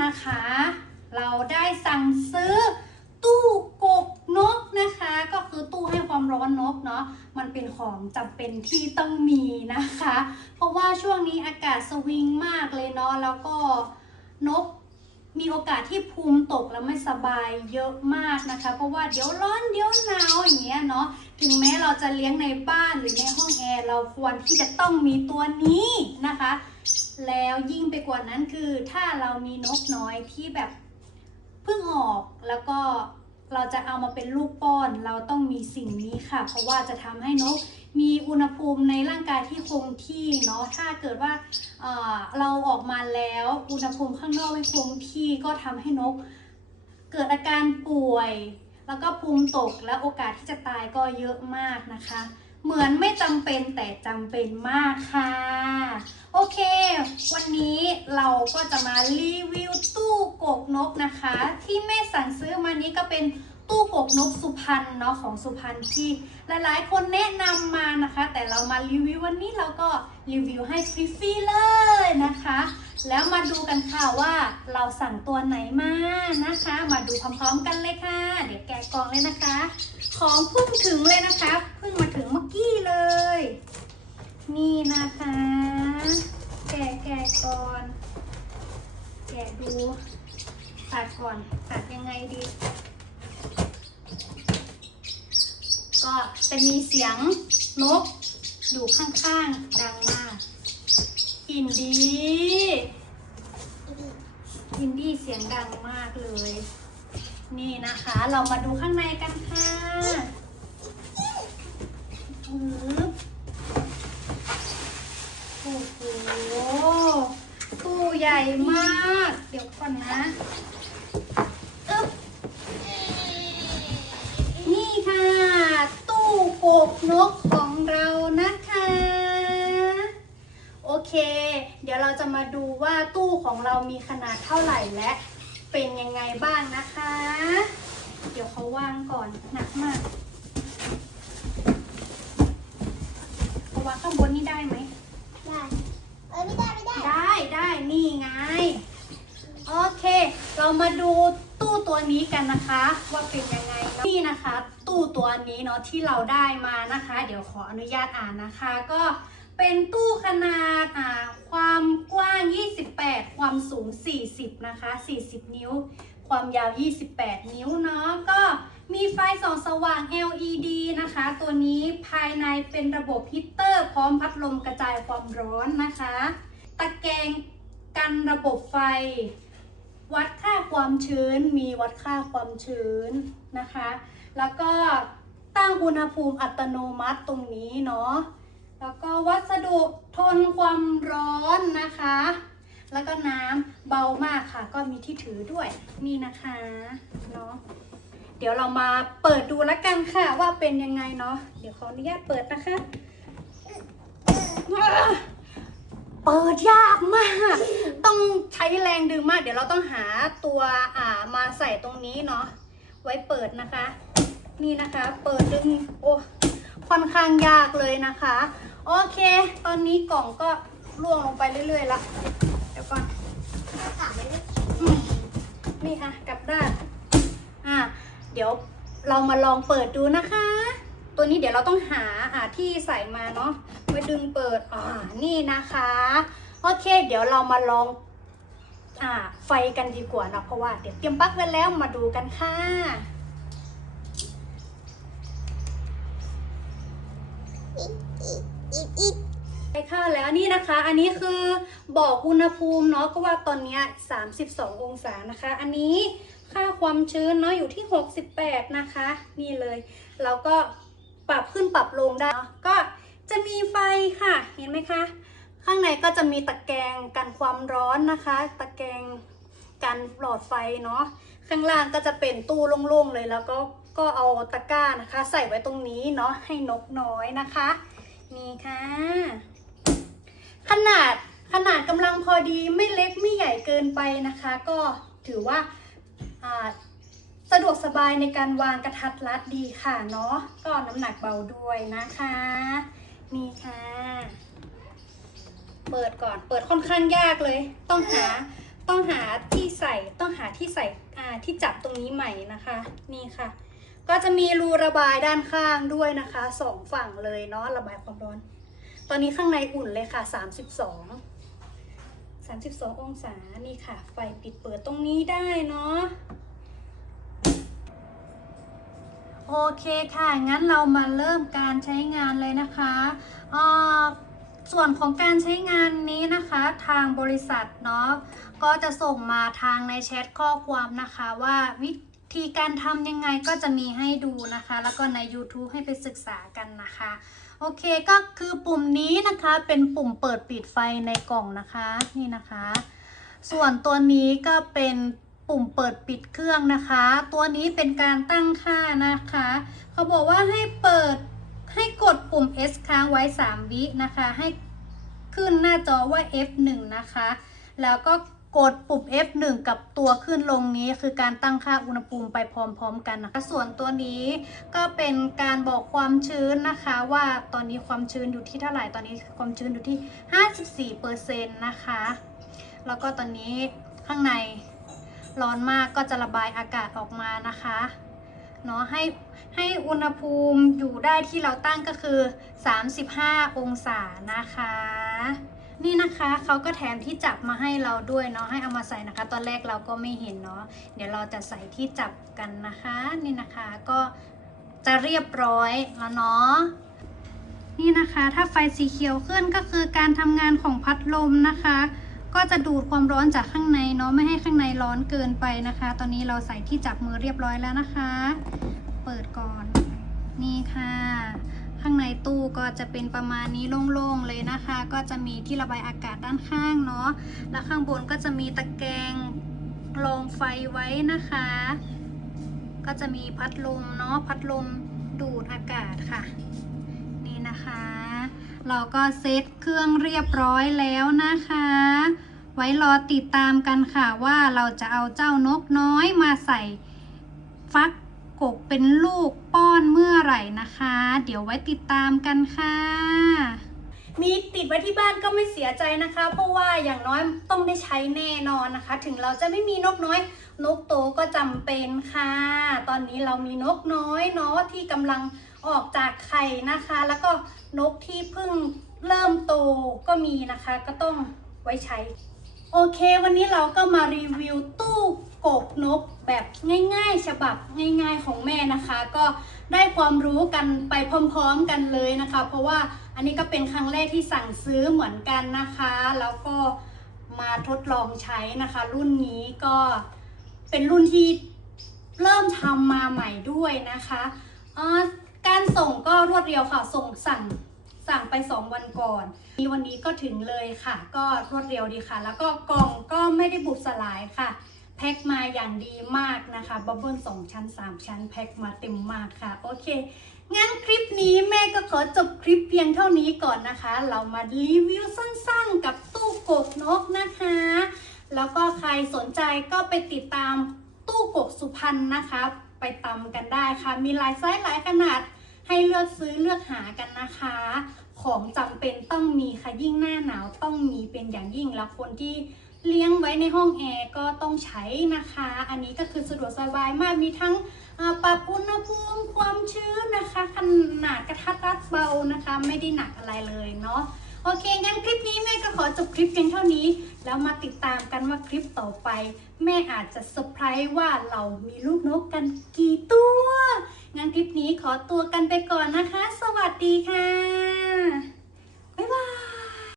นะคะ เราได้สั่งซื้อตู้กกนกนะคะ ก็คือตู้ให้ความร้อนนกเนาะมันเป็นของจำเป็นที่ต้องมีนะคะ เพราะว่าช่วงนี้อากาศสวิงมากเลยเนาะแล้วก็นกมีโอกาสที่ภูมิตกแล้วไม่สบายเยอะมากนะคะ เพราะว่าเดี๋ยวร้อนเดี๋ยวหนาวอย่างเงี้ยเนาะถึงแม้เราจะเลี้ยงในบ้านหรือในห้องแอร์เราควรที่จะต้องมีตัวนี้นะคะ แล้วยิ่งไปกว่านั้นคือถ้าเรามีนกน้อยที่แบบเพิ่งออกแล้วก็เราจะเอามาเป็นลูกป้อน เราต้องมีสิ่งนี้ค่ะ เพราะว่าจะทำให้นกมีอุณหภูมิในร่างกายที่คงที่เนาะถ้าเกิดว่าเเราออกมาแล้วอุณหภูมิข้างนอกไม่คงที่ก็ทำให้นก เกิดอาการป่วย แล้วก็ภูมิตกและโอกาสที่จะตายก็เยอะมากนะคะ เหมือนไม่จำเป็นแต่จำเป็นมากค่ะ โอเค วันนี้เราก็จะมารีวิวตู้กกนกนะคะ ที่แม่สั่งซื้อมานี้ก็เป็น ตู้กกนกสุพรรณเนาะของสุพรรณที่หลายๆ คนแนะนำมานะคะ แต่เรามารีวิววันนี้เราก็รีวิวให้ฟรีๆเลยนะคะ แล้วมาดูกันค่ะว่าเราสั่งตัวไหนมานะคะ มาดูพร้อมๆกันเลยค่ะ เดี๋ยวแกะกล่องเลยนะคะ ของเพิ่งถึงเลยนะคะเพิ่งมาถึงเมื่อกี้เลย นี่นะคะ แกะแกะก่อน แกะดูตัดก่อนตัดยังไงดี ก็จะมีเสียงนกอยู่ข้างๆ ดังมาก อินดี้ อินดี้เสียงดังมากเลย นี่นะคะ เรามาดูข้างในกันค่ะโอ้โหตู้ใหญ่มาก เดี๋ยวก่อนนะ ตู้กกนกของเรานะคะ โอเค เดี๋ยวเราจะมาดูว่าตู้ของเรามีขนาดเท่าไหร่และเป็นยังไงบ้างนะคะ เดี๋ยวเขาวางก่อนหนักมากเขาวางข้างบนนี่ได้ไหมได้เอ้ยไม่ได้ไม่ได้ ได้ได้นี่ไง โอเค เรามาดูตู้ตัวนี้กันนะคะ ว่าเป็นยังไงเนอะนี่นะคะ ตู้ตัวนี้เนาะที่เราได้มานะคะ เดี๋ยวขออนุญาตอ่านนะคะ ก็เป็นตู้ขนาดความกว้าง 28 ความสูง 40 นะคะ 40 นิ้ว ความยาว 28 นิ้วเนาะก็มีไฟส่องสว่าง LED นะคะ ตัวนี้ภายในเป็นระบบฮีตเตอร์ พร้อมพัดลมกระจายความร้อนนะคะ ตะแกรงกันระบบไฟ วัดค่าความชื้น มีวัดค่าความชื้นนะคะ แล้วก็ตั้งอุณหภูมิอัตโนมัติตรงนี้เนาะ แล้วก็วัสดุทนความร้อนนะคะ แล้วก็น้ำเบามากค่ะ ก็มีที่ถือด้วยนี่นะคะเนาะ เดี๋ยวเรามาเปิดดูแล้วกันค่ะว่าเป็นยังไงเนาะ เดี๋ยวขออนุญาตเปิดนะคะ เปิดยากมาก ต้องใช้แรงดึงมาก เดี๋ยวเราต้องหาตัวอ่ามาใส่ตรงนี้เนาะ ไว้เปิดนะคะ นี่นะคะ เปิดดึงโอ้ค่อนข้างยากเลยนะคะ โอเค ตอนนี้กล่องก็ล่วงลงไปเรื่อยๆละเดี๋ยวก่อนนี่ค่ะกลับด้านอะเดี๋ยวเรามาลองเปิดดูนะคะ ตัวนี้เดี๋ยวเราต้องหาอ่าที่ใส่มาเนาะไว้ดึงเปิดอ่านี่นะคะ โอเค เดี๋ยวเรามาลองอ่าไฟกันดีกว่าเนาะเพราะว่าเดี๋ยวเตรียมปลั๊กไว้แล้วมาดูกันค่ะ ไปเข้าแล้วนี่นะคะ อันนี้คือบอกอุณหภูมิเนาะก็ว่าตอนนี้ 32 องศานะคะ อันนี้ค่าความชื้นเนาะอยู่ที่ 68 นะคะ นี่เลยเราก็ปรับขึ้นปรับลงได้นะก็จะมีไฟค่ะ เห็นไหมคะ ข้างในก็จะมีตะแกรงกันความร้อนนะคะ ตะแกรงกันหลอดไฟเนาะ ข้างล่างก็จะเป็นตู้โล่งๆเลยแล้วก็ก็เอาตะกร้านะคะ ใส่ไว้ตรงนี้เนาะให้นกน้อยนะคะนี่ค่ะ ขนาดขนาดกำลังพอดีไม่เล็กไม่ใหญ่เกินไปนะคะ ก็ถือว่าาสะดวกสบายในการวางกระทัดรัดดีค่ะเนาะก็น้ำหนักเบาด้วยนะคะนี่ค่ะ เปิดก่อนเปิดค่อนข้างยากเลย ต้องหา ต้องหาที่ใส่ต้องหาที่ใส่ที่จับตรงนี้ใหม่นะคะ นี่ค่ะ ก็จะมีรูระบายด้านข้างด้วยนะคะสองฝั่งเลยเนาะระบายความร้อน ตอนนี้ข้างในอุ่นเลยค่ะ 32 32 องศา นี่ค่ะ ไฟปิดเปิดตรงนี้ได้เนาะ โอเคค่ะ งั้นเรามาเริ่มการใช้งานเลยนะคะอ่อ ส่วนของการใช้งานนี้นะคะทางบริษัทเนาะก็จะส่งมาทางในแชทข้อความนะคะว่าวิธีการทำยังไงก็จะมีให้ดูนะคะ แล้วก็ใน YouTube ให้ไปศึกษากันนะคะ โอเคก็คือปุ่มนี้นะคะเป็นปุ่มเปิดปิดไฟในกล่องนะคะนี่นะคะ ส่วนตัวนี้ก็เป็นปุ่มเปิดปิดเครื่องนะคะ ตัวนี้เป็นการตั้งค่านะคะ เขาบอกว่าให้เปิด ให้กดปุ่ม S ค้างไว้ 3 วินะคะ ให้ขึ้นหน้าจอว่า F1 นะคะ แล้วก็กดปุ่ม F1 กับตัวขึ้นลงนี้คือการตั้งค่าอุณหภูมิไปพร้อมๆกันนะคะ ส่วนตัวนี้ก็เป็นการบอกความชื้นนะคะ ว่าตอนนี้ความชื้นอยู่ที่เท่าไหร่ตอนนี้ความชื้นอยู่ที่ 54%นะคะ แล้วก็ตอนนี้ข้างในร้อนมากก็จะระบายอากาศออกมานะคะ เนาะให้ให้อุณหภูมิอยู่ได้ที่เราตั้งก็คือ 35 องศานะคะ นี่นะคะเขาก็แถมที่จับมาให้เราด้วยเนาะให้เอามาใส่นะคะ ตอนแรกเราก็ไม่เห็นเนาะเดี๋ยวเราจะใส่ที่จับกันนะคะ นี่นะคะก็จะเรียบร้อยแล้วเนาะนี่นะคะ ถ้าไฟสีเขียวขึ้นก็คือการทำงานของพัดลมนะคะ ก็จะดูดความร้อนจากข้างในเนาะไม่ให้ข้างในร้อนเกินไปนะคะ ตอนนี้เราใส่ที่จับมือเรียบร้อยแล้วนะคะ เปิดก่อนนี่ค่ะ ข้างในตู้ก็จะเป็นประมาณนี้โล่งๆเลยนะคะ ก็จะมีที่ระบายอากาศด้านข้างเนาะแล้วข้างบนก็จะมีตะแกรงรองไฟไว้นะคะ ก็จะมีพัดลมเนาะพัดลมดูดอากาศค่ะ นี่นะคะ เราก็เซตเครื่องเรียบร้อยแล้วนะคะ ไว้รอติดตามกันค่ะว่าเราจะเอาเจ้านกน้อยมาใส่ฟักกกเป็นลูกป้อนเมื่อไหร่นะคะ เดี๋ยวไว้ติดตามกันค่ะ มีติดไว้ที่บ้านก็ไม่เสียใจนะคะ เพราะว่าอย่างน้อยต้องได้ใช้แน่นอนนะคะ ถึงเราจะไม่มีนกน้อย นกโตก็จำเป็นค่ะ ตอนนี้เรามีนกน้อยเนาะที่กำลัง ออกจากไข่นะคะ แล้วก็นกที่เพิ่งเริ่มโตก็มีนะคะ ก็ต้องไว้ใช้ โอเค วันนี้เราก็มารีวิวตู้กบนกแบบง่ายๆ ฉบับง่ายๆของแม่นะคะ ก็ได้ความรู้กันไปพร้อมๆกันเลยนะคะ เพราะว่าอันนี้ก็เป็นครั้งแรกที่สั่งซื้อเหมือนกันนะคะ แล้วก็มาทดลองใช้นะคะ รุ่นนี้ก็เป็นรุ่นที่เริ่มทำมาใหม่ด้วยนะคะอ่า การส่งก็รวดเร็วค่ะ ส่งสั่งสั่งไป 2 วันก่อนมีวันนี้ก็ถึงเลยค่ะ ก็รวดเร็วดีค่ะ แล้วก็กล่องก็ไม่ได้บุบสลายค่ะ แพ็คมาอย่างดีมากนะคะบับเบิ้ลสองชั้น 3 ชั้น แพ็คมาเต็มมากค่ะ โอเค งั้นคลิปนี้แม่ก็ขอจบคลิปเพียงเท่านี้ก่อนนะคะ เรามารีวิวสั้นๆ กับตู้กกนกนะคะ แล้วก็ใครสนใจก็ไปติดตามตู้กกสุพรรณนะคะ ไปตำกันได้ค่ะ มีหลายไซส์หลายขนาดให้เลือกซื้อเลือกหากันนะคะ ของจำเป็นต้องมีค่ะยิ่งหน้าหนาวต้องมีเป็นอย่างยิ่งแล้วคนที่เลี้ยงไว้ในห้องแอร์ก็ต้องใช้นะคะ อันนี้ก็คือสะดวกสบายมาก มีทั้งปรับอุณหภูมิความชื้นนะคะ ขนาดกระทัดรัดเบานะคะ ไม่ได้หนักอะไรเลยเนาะ โอเค งั้นคลิปนี้แม่ก็ขอจบคลิปเพียงเท่านี้ แล้วมาติดตามกันว่าคลิปต่อไป แม่อาจจะเซอร์ไพรส์ว่าเรามีลูกนกกันกี่ตัว งั้นคลิปนี้ขอตัวกันไปก่อนนะคะ สวัสดีค่ะ บ๊ายบาย